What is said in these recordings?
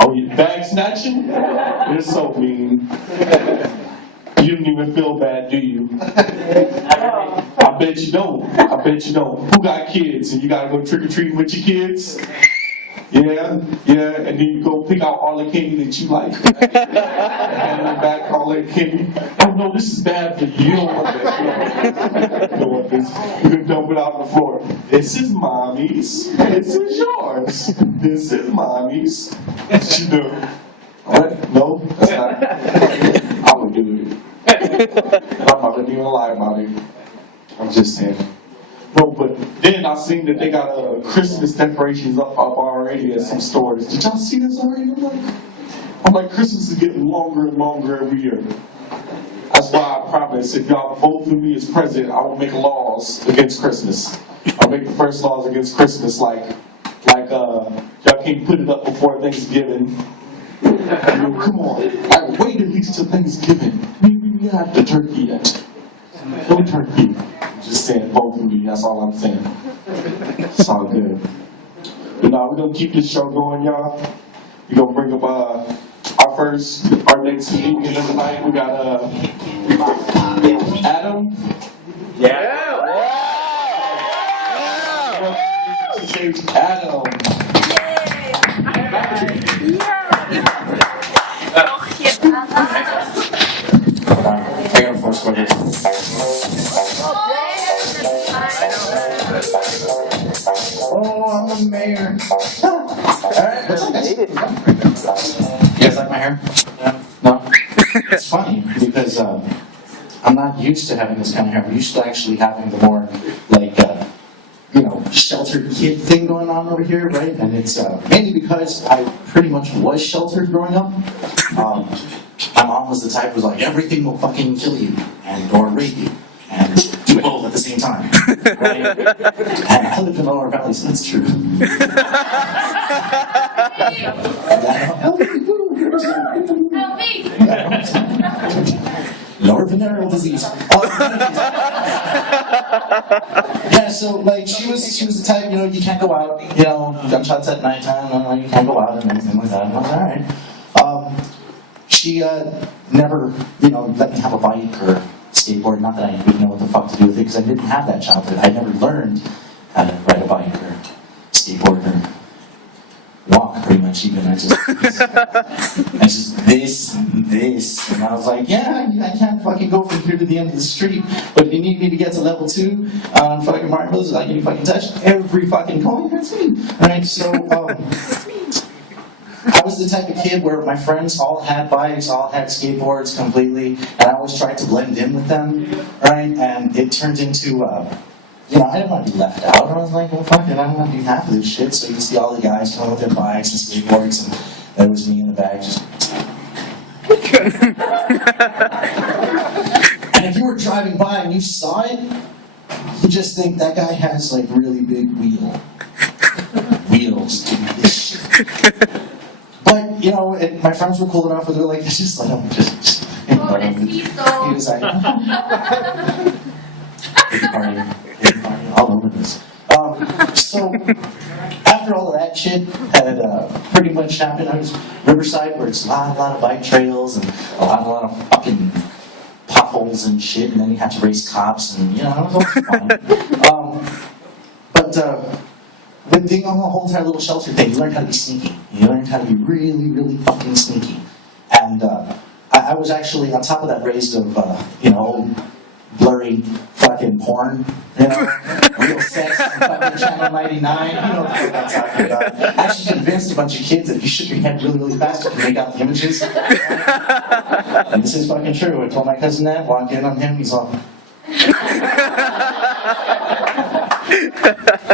Oh, you bag snatching? You're so mean. You don't even feel bad, do you? I bet you don't. I bet you don't. Who got kids and you gotta go trick-or-treating with your kids? Yeah, and then you go pick out all the candy that you like. And hand them back all that candy. Oh no, this is bad for you. You don't want that. You don't want this. You're gonna dump it out on the floor. This is mommy's. This is yours. This is mommy's. What you do? What? No, that's not. I would do it. And I'm not even gonna lie about it. I'm just saying. No, but then I seen that they got Christmas decorations up already at some stores. Did y'all see this already? I'm like, Christmas is getting longer and longer every year. That's why I promise, if y'all vote for me as president, I will make laws against Christmas. I'll make the first laws against Christmas, like y'all can't put it up before Thanksgiving. Come on, like wait at least till Thanksgiving. We have the turkey yet. No turkey. Just saying, vote for me. That's all I'm saying. It's all good. But now we're gonna keep this show going, y'all. We're gonna bring up our next comedian of the night. We got Adam. Yeah. Adam. I got a force for this. Oh, I'm the mayor. Alright, you guys like my hair? No? It's funny because I'm not used to having this kind of hair. I'm used to actually having the more, like, sheltered kid thing going on over here, right? And it's mainly because I pretty much was sheltered growing up. My mom was the type who was like, everything will fucking kill you and or rape you and do both at the same time, right? And I live in Lower Valley, so that's true. Help me! Lower venereal disease. Yeah, so like she was the type, you can't go out, gunshots at nighttime, you can't go out and everything like that. And I was alright. She never, let me have a bike or skateboard. Not that I didn't know what the fuck to do with it, because I didn't have that childhood. I never learned how to ride a bike or skateboard or walk, pretty much even. I just this, and I was like, yeah, I can't fucking go from here to the end of the street, but if you need me to get to level 2 on fucking Mario Bros, I can fucking touch every fucking coin, that's me. Alright, so, I was the type of kid where my friends all had bikes, all had skateboards completely, and I always tried to blend in with them, right? And it turned into, I didn't want to be left out. I was like, well, fuck it, I don't want to do half of this shit. So you can see all the guys coming with their bikes and skateboards, and there was me in the back just... And if you were driving by and you saw it, you just think that guy has, like, really big wheels to do this shit. But, my friends were cool enough where they were like, just let him, just let him. He was like, party, all over this. So, after all of that shit had pretty much happened, I was Riverside, where it's a lot of bike trails and a lot of fucking potholes and shit, and then you have to race cops, and, it was all fun. But being on the whole entire little shelter thing, you learned how to be sneaky. You learned how to be really, really fucking sneaky. And I was actually, on top of that, raised of, old blurry fucking porn, real sex on fucking Channel 99, you know what I'm talking about. I actually convinced a bunch of kids that if you shook your head really, really fast, you can make out the images. And this is fucking true. I told my cousin that, walked in on him, he's all...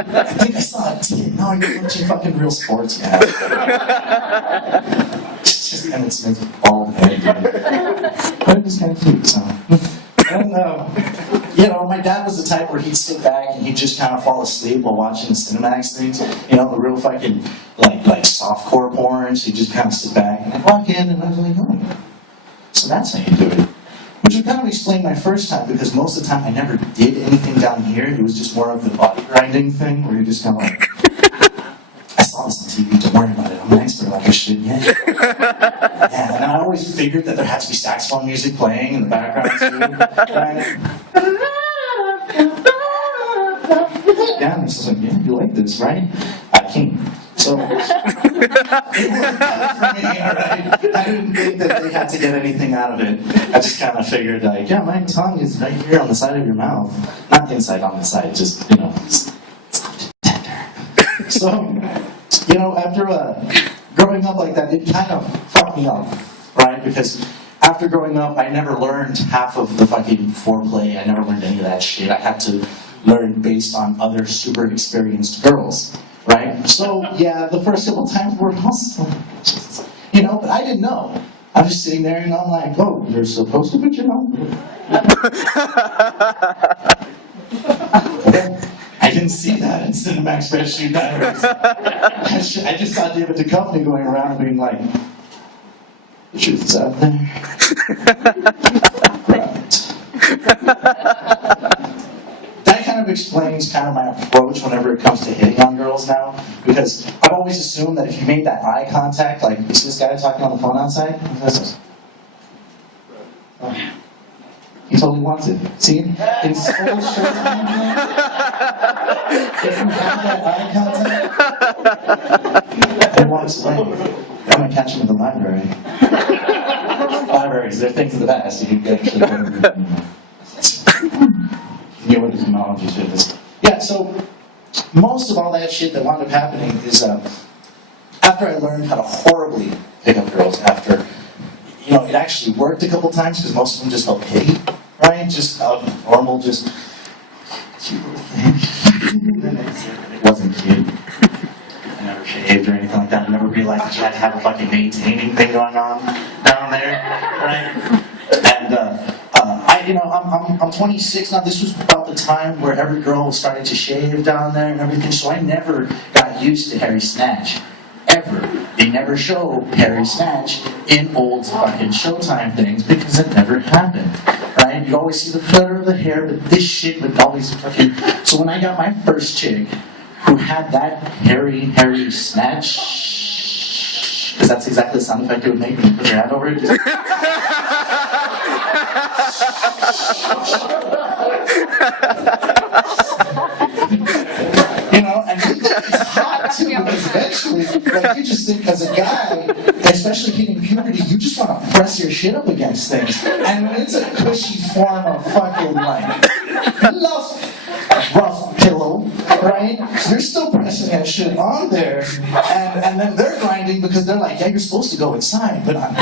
I think I saw a tit. No, you're watching fucking Real Sports, man. It's just Emmett Smith's bald head, dude. But it was kind of cute, so... And, my dad was the type where he'd sit back and he'd just kind of fall asleep while watching the Cinemax things. The real fucking, like softcore porn. So he'd just kind of sit back and I'd walk in and I was like, oh. So that's how you do it. Which would kind of explain my first time, because most of the time I never did anything down here. It was just more of the body grinding thing, where you're just kind of like, I saw this on TV, don't worry about it, I'm an expert, like I shit, yeah. Yeah, and I always figured that there had to be saxophone music playing in the background too. Right? Yeah, and it's like, yeah, you like this, right? I can't. So, it worked out for me, alright? I didn't think that they had to get anything out of it. I just kind of figured, like, yeah, my tongue is right here on the side of your mouth. Not inside, on the side, just, you know, it's tender. So, you know, after growing up like that, it kind of fucked me up, right? Because after growing up, I never learned half of the fucking foreplay. I never learned any of that shit. I had to learn based on other super experienced girls, right? So, yeah, the first couple times were awesome. You know, but I didn't know. I was just sitting there and I'm like, oh, you're supposed to put your mouth. I didn't see that in Cinemax Rescue Diaries. I just saw David Duchovny going around and being like, the truth is out there. That kind of explains kind of my approach whenever it comes to hitting on girls now. Because I've always assumed that if you made that eye contact, like, you see this guy talking on the phone outside? He totally wants it. See? It's full shirt on him. If you have that eye contact, he walks away. I'm gonna catch him in the library. Libraries, they're things of the past. You can actually get what his knowledge is. Yeah, so most of all that shit that wound up happening is after I learned how to horribly pick up girls, after, you know, it actually worked a couple times because most of them just felt pity, right? Just normal, just cute little thing. It wasn't cute. I never shaved or anything like that. I never realized that you had to have a fucking maintaining thing going on down there, right? And I'm 26 now. This was about the time where every girl was starting to shave down there and everything, so I never got used to hairy snatch. Ever. They never show hairy snatch in old fucking Showtime things because it never happened. Right? You always see the flutter of the hair, but this shit would always fucking... So when I got my first chick who had that hairy snatch, because that's exactly the sound effect it would make when you put your hand over it. Just... You know, and it's hot too, because eventually, like, you just think as a guy, especially hitting puberty, you just want to press your shit up against things. And when it's a cushy form of fucking, like, rough pillow, right? You're still pressing that shit on there, and then they're grinding because they're like, yeah, you're supposed to go inside, but I'm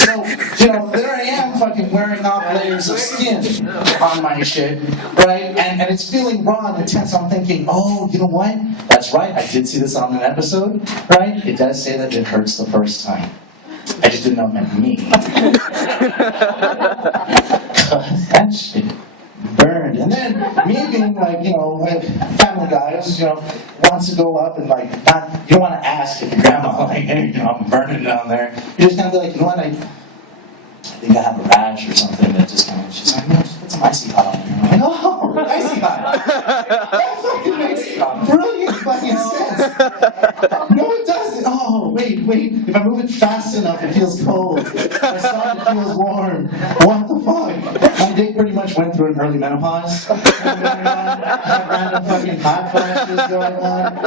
so, you know, there I am fucking wearing off layers of skin on my shit, right? And it's feeling raw and intense. I'm thinking, oh, you know what? That's right, I did see this on an episode, right? It does say that it hurts the first time. I just didn't know it meant me. That shit burned. And then me being like, you know, like Family Guys, you know, wants to go up and like, not, you don't want to ask if your grandma, like, hey, you know, I'm burning down there. You just kind of be like, you know what, I think I have a rash or something that just kind of, she's like, no, just put some icy hot on there. I'm like, oh, icy hot. That fucking makes brilliant fucking sense. No, it doesn't. Oh, wait. If I move it fast enough, it feels cold. If I stop, it feels warm. What the fuck? My dick pretty much went through an early menopause. Had random fucking hot flashes going on.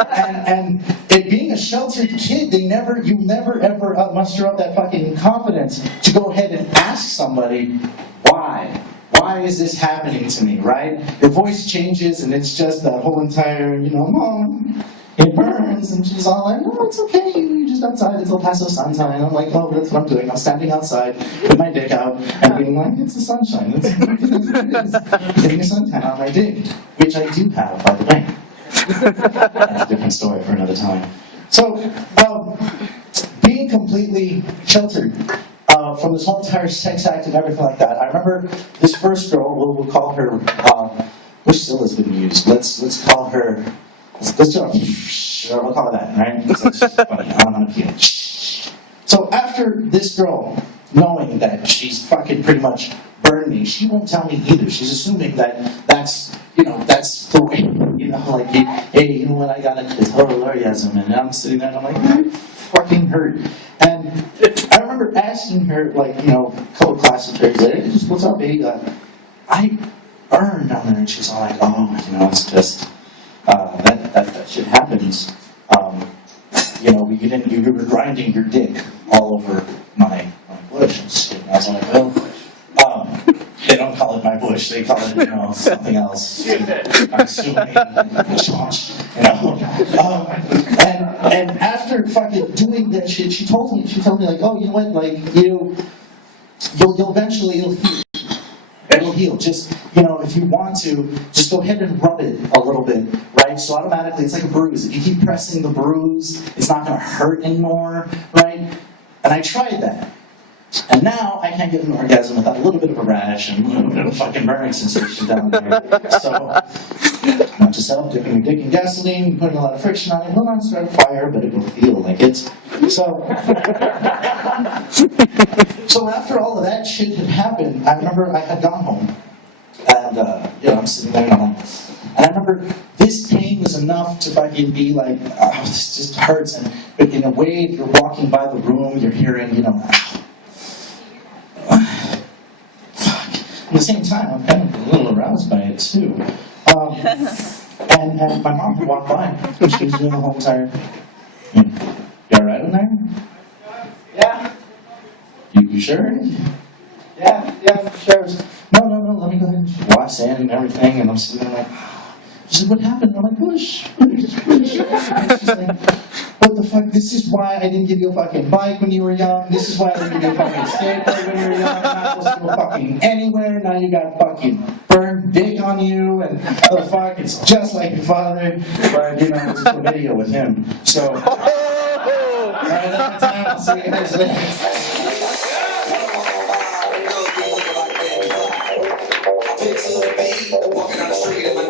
And it being a sheltered kid, you never ever muster up that fucking confidence to go ahead and ask somebody, why? Why is this happening to me, right? Your voice changes and it's just that whole entire, you know, Mom, it burns, and she's all like, no, it's okay, you're just outside, it's El Paso sunshine. I'm like, oh, that's what I'm doing. I'm standing outside with my dick out and being like, it's the sunshine. That's what it is. Getting a suntan on my dick, which I do have, by the way. That's a different story for another time. So, being completely sheltered from this whole entire sex act and everything like that. I remember this first girl, we'll call her, which still has been used. Let's call her, let's do a, we'll call her that, right? So it's just funny, I don't want to appeal. So after this girl, knowing that she's fucking pretty much burn me. She won't tell me either. She's assuming that that's the way, like, hey, you know what, I got a total orgasm, and I'm sitting there and I'm like, I'm fucking hurt. And I remember asking her, like, a couple classes later, just, what's up, baby? I burned down there, and she's all like, oh, it's just, that shit happens. You were grinding your dick all over my bush and shit. And I was like, well, they don't call it my bush, they call it, something else. I'm assuming, and after fucking doing that shit, she told me, like, oh, you know what, like, you'll eventually, it'll heal. Just, if you want to, just go ahead and rub it a little bit, right? So automatically, it's like a bruise. If you keep pressing the bruise, it's not going to hurt anymore, right? And I tried that. And now I can't get an orgasm without a little bit of a rash and a little bit of a fucking burning sensation down there. So, not just up, dipping your dick in gasoline, putting a lot of friction on it, will not start a fire, but it will feel like it. So after all of that shit had happened, I remember I had gone home. And, I'm sitting there and I remember this pain was enough to fucking be like, oh, this just hurts. But in a way, if you're walking by the room, you're hearing, fuck. At the same time, I'm kind of a little aroused by it too. And my mom would walk by. She was doing the whole entire. You alright in there? Yeah. You sure? Yeah, sure. No, let me go ahead and wash in and everything. And I'm sitting there like, she said, what happened? And I'm like, Bush. And she's like, what the fuck? This is why I didn't give you a fucking bike when you were young. This is why I didn't give you a fucking skateboard when you were young. You're not supposed to go fucking anywhere. Now you got fucking burned dick on you. And the fuck, it's just like your father. But, it's a video with him. So, alright, at the time, I'll see you guys later. Walking on the street in my